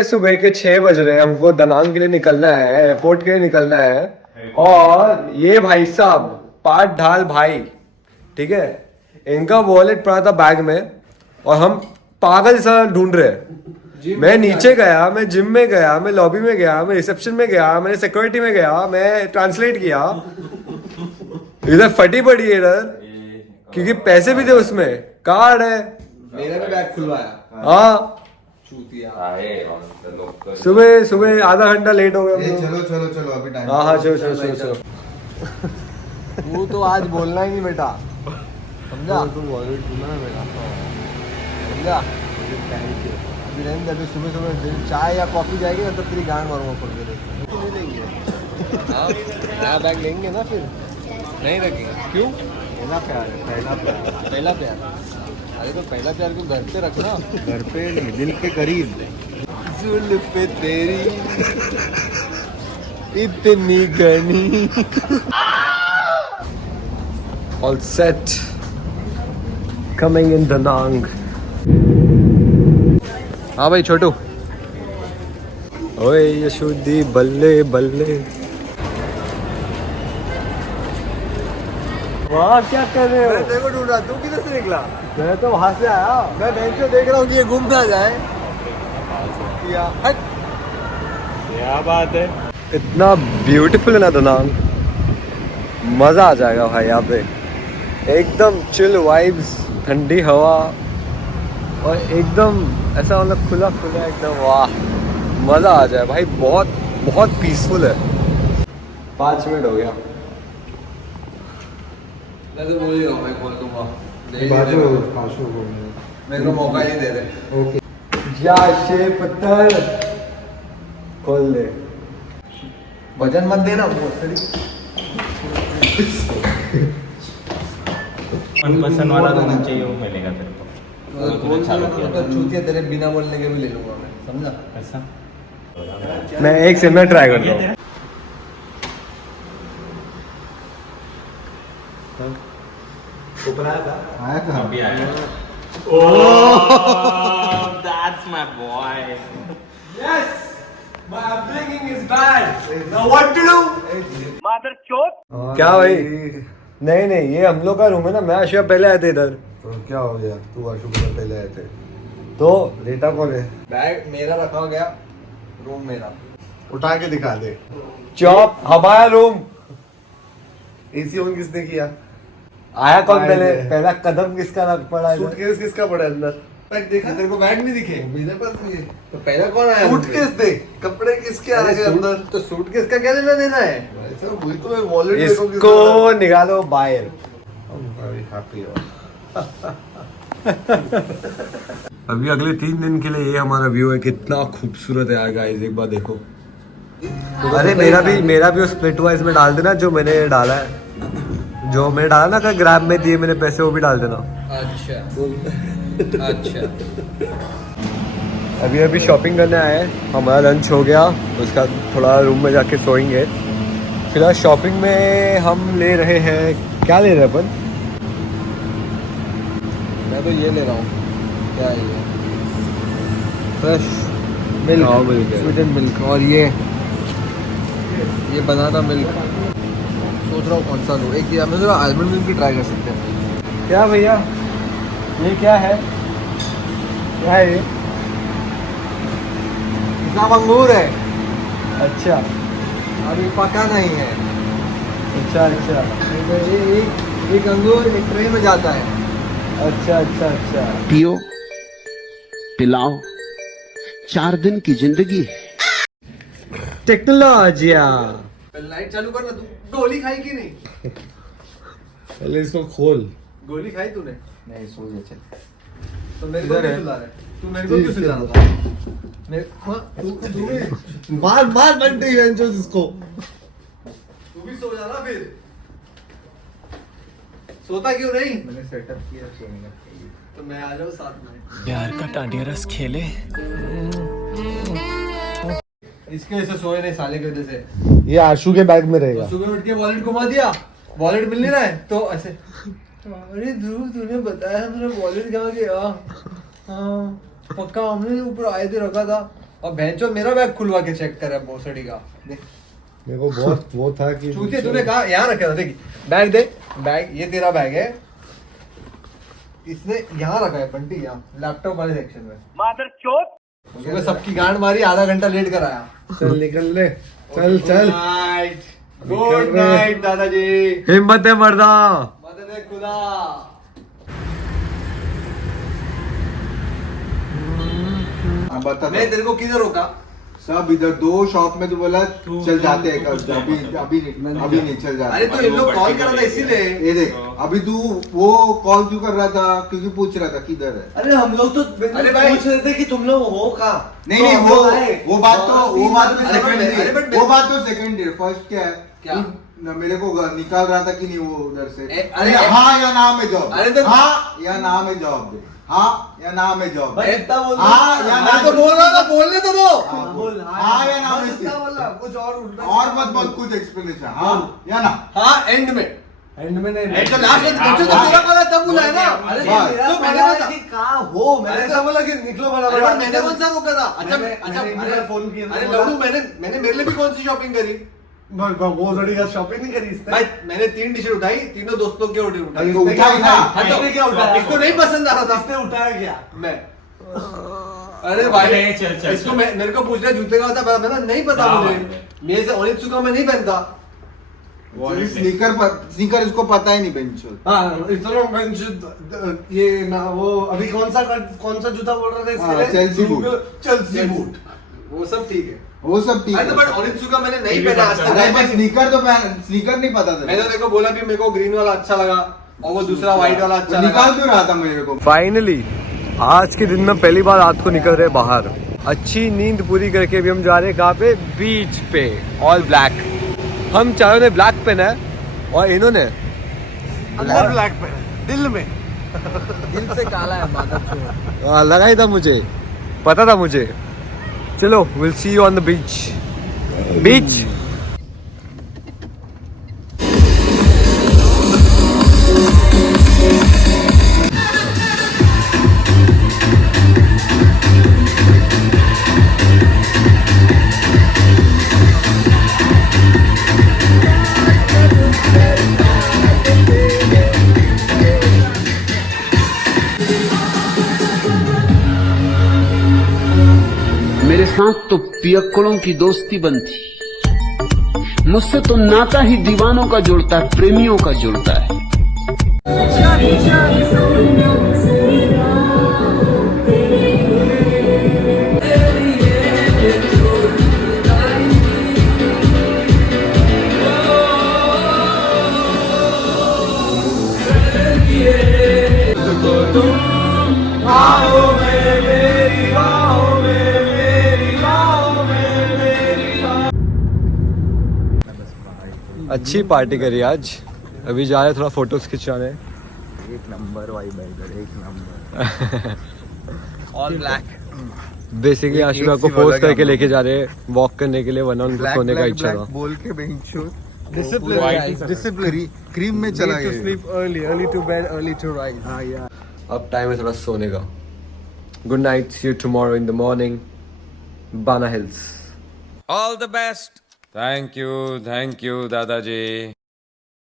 सुबह के 6 बज रहे हैं, हमको दनांग के लिए निकलना है, एयरपोर्ट के लिए निकलना है। और ये भाई साहब पाठ ढाल भाई, ठीक है, इनका वॉलेट पड़ा था बैग में और हम पागल सा ढूंढ रहे हैं। मैं नीचे गया, मैं जिम में गया, मैं लॉबी में गया, मैं रिसेप्शन में गया, मैंने सिक्योरिटी में गया, मैं ट्रांसलेट किया, इधर फटी पड़ी है इधर, क्योंकि पैसे भी थे उसमें, कार्ड है, मेरा भी बैग खुलवाया। हाँ। सुबह सुबह आधा घंटा लेट हो गया। चलो चलो चलो अभी टाइम। हाँ चलो चलो चलो चलो। तू तो आज बोलना ही नहीं बेटा, समझा? तुम वॉलेट ढूंढना है मेरा, समझा? अभी रहने दे, अभी सुबह सुबह चाय या कॉफी जाएगी ना तब तेरी गांड मारूंगा खोल के देख। नहीं लेंगे, हाँ नया बैग लेंगे ना, फिर नहीं रखेंगे। क्यों? पहला प्यार है, पहला प्यार, पहला प्यार। अरे तो पहला प्यार को घर पे रखना, घर पे नहीं, दिल के करीब। जुल्फ़े तेरी इतनी घनी। All set. Coming in Danang. हाँ भाई छोटू। ओए यशोदी बल्ले बल्ले। वाह क्या कर रहे हो? मैं तेरे को ढूंढ रहा, तू किधर से निकला? मैं तो वहाँ से आया। मैं बैंक से देख रहा हूँ कि ये घूम ना जाए। हट। क्या बात है? इतना ब्यूटीफुल है ना दनांग, मज़ा आ जाएगा भाई यहाँ पे। एकदम चिल वाइब्स, ठंडी हवा और एकदम ऐसा मतलब खुला खुला एकदम, वाह मज़ा आ जाए भाई। बहुत बहुत पीसफुल है। 5 मिनट हो गया। मैं तो बोल ही रहा हूँ, मैं खोल दूंगा। मेरे को मौका ही दे दे। ओके जा शे पत्थर खोल दे। वजन मत देना वो मनपसंद वाला रूम चाहिए वो मिलेगा तेरे को। तो चूतिया तेरे बिना बोलने के भी ले लूंगा मैं, समझा? ऐसा मैं एक से मैं ट्राई करता हूँ। आया था अभी आया। Oh that's my boy. Yes, my upbringing is bad. Now what to do? क्या भाई? नहीं नहीं, ये हम लोग का रूम है ना, मैं अशुआ पहले आए थे इधर। तो क्या हो गया? तू आशु के पहले आए थे तो लेटा कौन है? बैग मेरा रखा गया, रूम मेरा। उठा के दिखा दे। चौप हमारा रूम। एसी ऑन किसने किया? आया कौन आए पहले? थे। पहला कदम किसका रख पड़ा है? सूटकेस किसका पड़ा है अंदर? बैग देखा तेरे को? बैग नहीं दिखे मेरे पास नहीं है। तो पहला कौन आया? सूटकेस दे, कपड़े किसके आ गए अंदर? तो सूटकेस का क्या लेना देना है? ऐसा वही तो है, वॉलेट इसको निकालो बाहर। हैप्पी हो। अभी अगले 3 दिन के लिए ये हमारा व्यू है। कितना खूबसूरत है यार गाइस, एक बार देखो। अरे मेरा भी स्प्लिट वाइज में डाल देना, जो मैंने डाला है, जो मैंने डाला ना, ग्रैब में दिए मैंने पैसे, वो भी डाल देना। अच्छा अच्छा। अभी शॉपिंग करने आए हैं, हमारा लंच हो गया, उसका थोड़ा रूम में जाके सोएंगे। फिलहाल शॉपिंग में हम ले रहे हैं, क्या ले रहे हैं अपन? मैं तो ये ले रहा हूँ, क्या है ये? Fresh milk, sweetened milk. और ये बनाना मिल्क। सोच रहा हूँ कौन सा लूँ। एक मैं जरा आलमंड मिल्क भी ट्राई कर सकते हैं। क्या भैया ये क्या है? क्या है ये? इसका अंगूर है, अच्छा अभी पका नहीं है। अच्छा अच्छा एक अंगूर एक ट्रे में जाता है। अच्छा अच्छा अच्छा। पियो पिलाओ, 4 दिन की जिंदगी। टेक्नोलॉजिया। लाइट चालू कर ना। तू गोली खाई कि नहीं? पहले इसको खोल। गोली खाई तूने? नहीं, सो जा चल। तो मेरे को इधर क्यों है। सुला रहा है? तू मेरे को क्यों सुला रहा है? तू मार मार बंटी वेंचर्स इसको। भी सो जा ना फिर। सोता क्यों नहीं? मैंने सेटअप किया सोने का। तो मैं आ जाऊँ साथ में? प्यार का टांडिया रस खेले। इसके वजह से सोए नहीं साले की वजह से। ये आशु के बैग में रहेगा। तो सुबह उठ के वॉलेट घुमा दिया, वॉलेट मिल नहीं रहा है तो ऐसे, अरे ध्रुव तूने बताया मेरा वॉलेट कहाँ गया? हाँ पक्का हमने ऊपर आए थे रखा था, और भैंचो मेरा बैग खुलवा के चेक कर रहा है भोसड़ी का। देख मेरे को बहुत वो था कि चूतिया, तूने कहा यहाँ रखा था, देख बैग दे, बैग ये तेरा बैग है, इसने यहाँ रखा है बंटी, यहाँ लैपटॉप वाले सेक्शन में। सुबह सबकी गांड मारी, आधा घंटा लेट कर आया। चल निकल ले, चल चल। गुड नाइट दादाजी। हिम्मत है मर्दा। मदद है खुदा। हाँ, बता मैं तेरे को किधर रोका? सब इधर 2 शॉप में तो बोला चल जाते हैं अभी नहीं चल जाते। अरे तो इन लोग कॉल कर रहा था इसीलिए। ये देख अभी तू वो कॉल क्यों कर रहा था? क्योंकि पूछ रहा था किधर है। अरे हम लोग तो अरे भाई पूछ रहे थे कि तुम लोग हो कहाँ? नहीं वो बात तो सेकंडरी। फर्स्ट क्या है क्या? मेरे को निकाल रहा था कि नहीं वो उधर से। अरे हाँ या नाम है जॉब। अरे तो हाँ या नाम है जॉब। हाँ या नाम है जॉब। हाँ या नाम तो बोल रहा था, बोलने तो दो। हाँ या नाम है कुछ और मत बोल, कुछ एक्सप्लेनेशन। हाँ या ना। हाँ एंड में नहीं तो लास्ट में तो पूरा बोला तब बोला है ना। अरे तो मैंने बोला कि कहाँ हो, मैंने ऐसा बोला कि निकलो बड़ा। मैंने कौन सा रोका था? अच्छा अरे फोन किया। अरे लड्डू मैंने मेरे लिए भी कौन सी शॉपिंग करी? वो लड़ी का शॉपिंग नहीं करी इसने। भाई मैंने 3 टी शर्ट उठाई, तीनों दोस्तों के उठाई। तो उठाई ना। इसने क्या उठाया? इसको नहीं पसंद आ रहा था। इसने उठाया क्या? मैं अरे भाई नहीं, चल, इसको मेरे को पूछ रहा जूते का होता है, मैंने नहीं पता मुझे, मेरे से ओनित्सुका में नहीं पहनता। स्नीकर इसको पता ही नहीं बेंचो। हाँ इतना ये ना वो अभी कौन सा जूता बोल रहा था इसके लिए? Chelsea boot. वो सब ठीक है, वो सब ठीक अरे है। बट ओनित्सुका मैंने नहीं पहना आज तक। नहीं, मैं स्नीकर तो स्नीकर नहीं पता था। मैंने देखो बोला भी मेरे को ग्रीन वाला अच्छा लगा और वो दूसरा व्हाइट वाला अच्छा लगा। निकाल क्यों रहा था मेरे को? फाइनली आज के दिन में पहली बार रात को निकल रहे बाहर। अच्छी नींद पूरी करके अभी हम जा रहे हैं कहाँ पे? बीच पे। All black. हम चारों ने ब्लैक पहना है और इन्होंने अंदर ब्लैक पहना, दिल में दिल से काला है माधव। लगा ही था मुझे, पता था मुझे। चलो will see you on the beach. मेरे साथ तो पियक्कड़ों की दोस्ती बनती, मुझसे तो नाता ही दीवानों का जुड़ता है, प्रेमियों का जुड़ता है। अच्छी पार्टी करी आज। अभी जा रहे थोड़ा फोटोज खिंचाने। एक नंबर वाइब है इधर, एक नंबर। All black. बेसिकली आशुका को फोर्स करके लेके जा रहे हैं वॉक करने के लिए, वरना उनको सोने का इच्छा था। बोल के बेंचो डिसिप्लिन क्रीम में चला गया। sleep early to bed, early to rise. अब टाइम है थोड़ा सोने का। Good night, see you tomorrow in the morning, Bana Hills. All the best. Thank you, दादाजी।